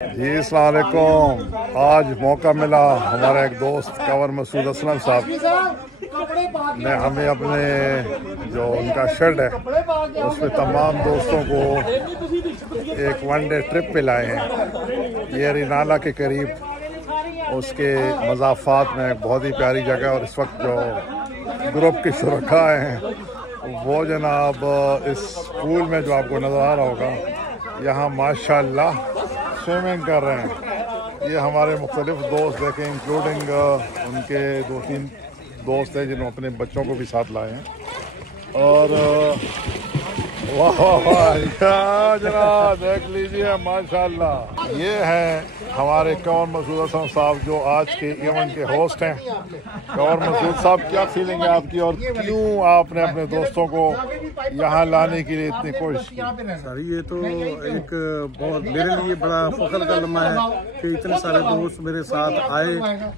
जी अस्सलाम वालेकुम। आज मौका मिला, हमारा एक दोस्त कंवर मसूद असलम साहब ने हमें अपने जो उनका शेड है उसमें तमाम दोस्तों को एक वनडे ट्रिप पे लाए हैं। ये रिनाला के करीब उसके मज़ाफ़ात में बहुत ही प्यारी जगह। और इस वक्त जो ग्रुप के शुरका हैं वो जनाब इस पूल में जो आपको नज़र आ रहा होगा, यहाँ माशाल्लाह स्विमिंग कर रहे हैं। ये हमारे मुख्तलिफ दोस्त देखें, इंक्लूडिंग उनके 2-3 दोस्त हैं जिन्होंने अपने बच्चों को भी साथ लाए हैं। और वाह वाह जनाब देख लीजिए माशाल्लाह, ये हैं हमारे कंवर मसूद असलम साहब जो आज के इवेंट के होस्ट हैं। कंवर मसूद साहब, क्या फीलिंग है आपकी और क्यों आपने अपने दोस्तों को यहाँ लाने के लिए इतनी कोशिश की? सर ये तो एक बहुत मेरे लिए बड़ा फख्र का लम्हा है कि इतने सारे दोस्त मेरे साथ आए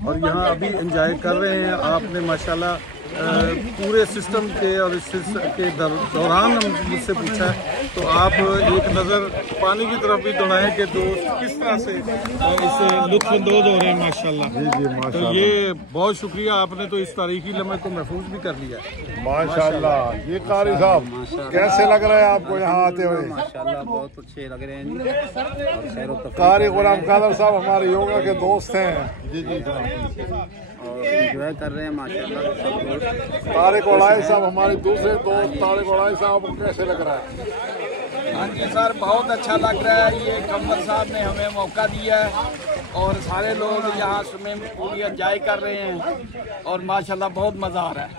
और यहाँ अभी एंजॉय कर रहे हैं। आपने माशाल्लाह पूरे सिस्टम के और इस के दौरान मुझसे पूछा तो आप एक नज़र पानी की तरफ भी दौड़ाएं कि दोस्त किस तरह से इससे लुत्फ़अंदोज़ हो रहे हैं माशाल्लाह। जी जी माशाल्लाह। तो ये बहुत शुक्रिया, आपने तो इस तारीखी लम्हे को महफूज भी कर लिया माशाल्लाह। ये कारी साहब कैसे लग रहा है आपको यहाँ आते हुए? माशाल्लाह बहुत अच्छे लग रहे हैं जी। और कारी गुलाम कादर साहब हमारे योगा के दोस्त हैं। जी जी और एंजॉय कर रहे हैं माशाल्लाह सब लोग। तारिक उड़ाई साहब हमारे दूसरे दोस्त, तारिक उड़ाई साहब कैसे लग रहा है? हाँ जी सर, बहुत अच्छा लग रहा है। ये कंवर साहब ने हमें मौका दिया है और सारे लोग यहाँ स्विमिंग पूल एंजॉय कर रहे हैं और माशाल्लाह बहुत मज़ा आ रहा है।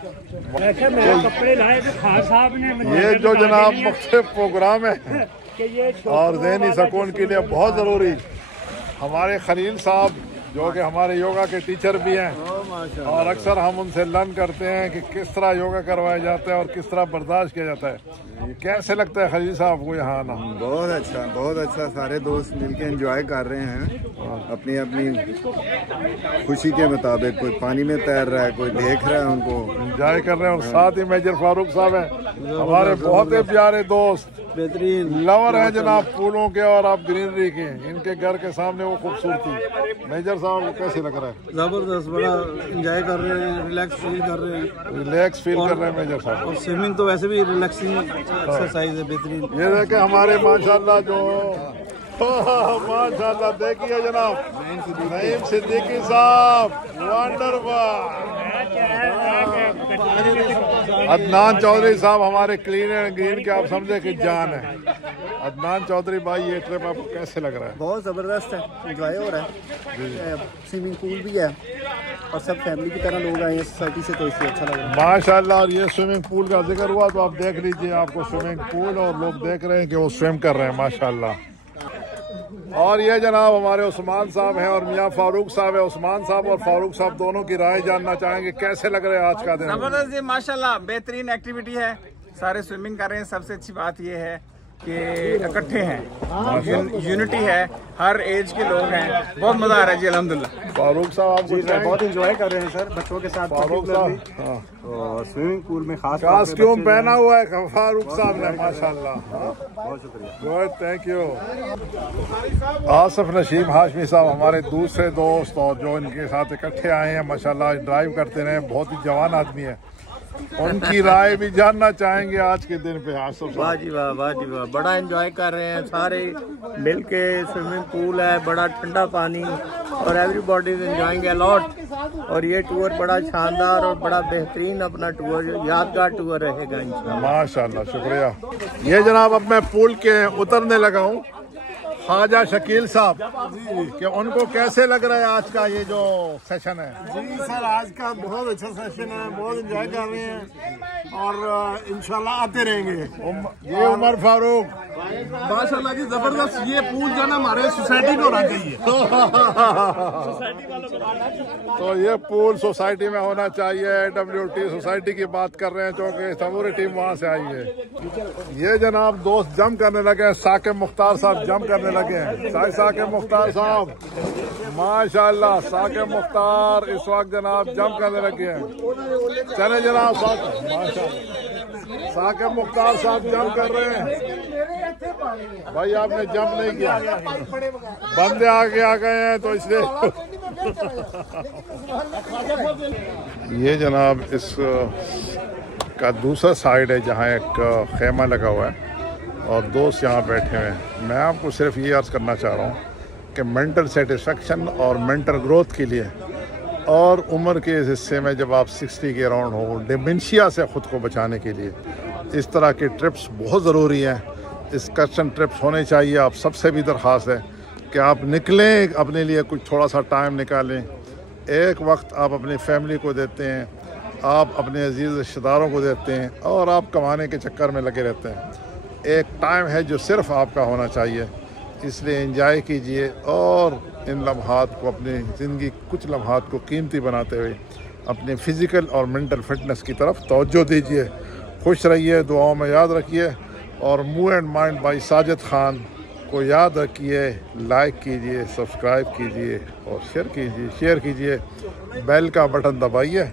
कपड़े लाए थे खान साहब ने। ये जो जनाब मुख्तलिफ प्रोग्राम है और ज़हनी सुकून के लिए बहुत ज़रूरी, हमारे खलील साहब जो कि हमारे योगा के टीचर भी हैं और अक्सर हम उनसे लर्न करते हैं कि किस तरह योगा करवाया जाता है और किस तरह बर्दाश्त किया जाता है। कैसे लगता है खलील साहब को यहाँ आना? बहुत अच्छा। सारे दोस्त मिलके एंजॉय कर रहे हैं अपनी अपनी खुशी के मुताबिक। कोई पानी में तैर रहा है, कोई देख रहा है, उनको एंजॉय कर रहे हैं। और साथ ही मेजर फारूक साहब हैं हमारे बहुत ही प्यारे दोस्त, बेहतरीन लवर हैं जनाब फूलों के और आप ग्रीनरी के। इनके घर के सामने वो खूबसूरती। मेजर साहब को कैसे लग रहा है? जबरदस्त, बड़ा एंजॉय कर रहे हैं, रिलैक्स फील कर रहे हैं। रिलैक्स फील कर रहे हैं मेजर साहब। और स्विमिंग तो वैसे भी रिलैक्सिंग एक्सरसाइज है, बेहतरीन। ये देखे हमारे माशाल्लाह जो माशाल्लाह देखिए जनाब नईम सिद्दीकी साहब वंडरफुल। अदनान चौधरी साहब हमारे क्लीन एंड ग्रीन के आप समझे कि जान है। अदनान चौधरी भाई, ये ट्रिप आपको कैसे लग रहा है? बहुत ज़बरदस्त है, एंजॉय हो रहा है। स्विमिंग पूल भी है और सब फैमिली की तरह लोग आए हैं सोसाइटी से, तो इसलिए अच्छा लग रहा है माशाल्लाह। और ये स्विमिंग पूल का जिक्र हुआ तो आप देख लीजिए, आपको स्विमिंग पूल और लोग देख रहे हैं कि वो स्विम कर रहे हैं माशाल्लाह। और ये जनाब हमारे उस्मान साहब हैं और मियाँ फारूक साहब है। उस्मान साहब और फारूक साहब दोनों की राय जानना चाहेंगे, कैसे लग रहे हैं आज का दिन? जबरदस्त जी माशाल्लाह, बेहतरीन एक्टिविटी है। सारे स्विमिंग कर रहे हैं। सबसे अच्छी बात ये है कि इकट्ठे हैं, यूनिटी है, हर एज के लोग हैं। बहुत मजा आ रहा है जी अल्हम्दुलिल्लाह। फारूक साहब आप बहुत एंजॉय कर रहे हैं सर, बच्चों के साथ। फारूक साहब और स्विमिंग पूल में खास कॉस्ट्यूम पहना हुआ है फारूक साहब ने माशाल्लाह। बहुत शुक्रिया, good, thank you. Asif Nasheem Hashmi साहब हमारे दूसरे दोस्त और जो इनके साथ इकट्ठे आए हैं माशाल्लाह, ड्राइव करते रहे, बहुत ही जवान आदमी है। उनकी राय भी जानना चाहेंगे आज के दिन पे। आसिफ वाह जी वाह, वाह जी वाह, बड़ा एंजॉय कर रहे हैं सारे मिलके। स्विमिंग पूल है, बड़ा ठंडा पानी और everybody is enjoying a lot. और ये टूर बड़ा शानदार और बड़ा बेहतरीन अपना टूर, यादगार टूर रहेगा इंशाल्लाह। माशाल्लाह, शुक्रिया। ये जनाब अब मैं पूल के उतरने लगा हूँ। ख्वाजा शकील साहब कि उनको कैसे लग रहा है आज का ये जो सेशन है? जी सर, आज का बहुत अच्छा सेशन है, बहुत एंजॉय कर रहे हैं और इंशाल्लाह आते रहेंगे। ये उमर फारूक माशाल्लाह जी जबरदस्त। ये पूल जो ना हमारे सोसाइटी में होना चाहिए। तो ये पूल सोसाइटी में होना चाहिए। WT सोसाइटी की बात कर रहे हैं क्योंकि समूरी टीम वहाँ से आई है। ये जनाब दोस्त जम करने लगे हैं। साकिब मुख्तार साहब जम करने लगे हैं। साकिब मुख्तार साहब माशाल्लाह, साकिब मुख्तार इस वक्त जनाब जम करने लगे हैं। चले जनाब साकिब मुख्तार साहब जम कर रहे हैं। भाई आपने जंप नहीं किया, बंदे आगे आ गए हैं तो इसलिए। ये जनाब इस का दूसरा साइड है जहाँ एक खेमा लगा हुआ है और दोस्त यहाँ बैठे हुए हैं। मैं आपको सिर्फ ये अर्ज़ करना चाह रहा हूँ कि मेंटल सेटिस्फेक्शन और मेंटल ग्रोथ के लिए और उम्र के इस हिस्से में जब आप 60 के अराउंड हो, डिमेंशिया से ख़ुद को बचाने के लिए इस तरह के ट्रिप्स बहुत ज़रूरी हैं। एक्सकर्शन ट्रिप्स होने चाहिए। आप सबसे भी दरख्वास्त है कि आप निकलें, अपने लिए कुछ थोड़ा सा टाइम निकालें। एक वक्त आप अपनी फैमिली को देते हैं, आप अपने अजीज़ रिश्तेदारों को देते हैं और आप कमाने के चक्कर में लगे रहते हैं। एक टाइम है जो सिर्फ आपका होना चाहिए, इसलिए एंजॉय कीजिए और इन लम्हात को, अपनी ज़िंदगी कुछ लम्हात को कीमती बनाते हुए अपने फ़िज़िकल और मेंटल फिटनेस की तरफ तवज्जो दीजिए। खुश रहिए, दुआओं में याद रखिए और move and mind by Sajid Khan को याद रखिए। लाइक कीजिए, सब्सक्राइब कीजिए और शेयर कीजिए। बेल का बटन दबाइए,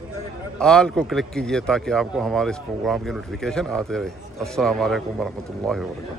आल को क्लिक कीजिए ताकि आपको हमारे इस प्रोग्राम की नोटिफिकेशन आते रहे। अस्सलाम वालेकुम वरहमतुल्लाहि वबरकातुहू।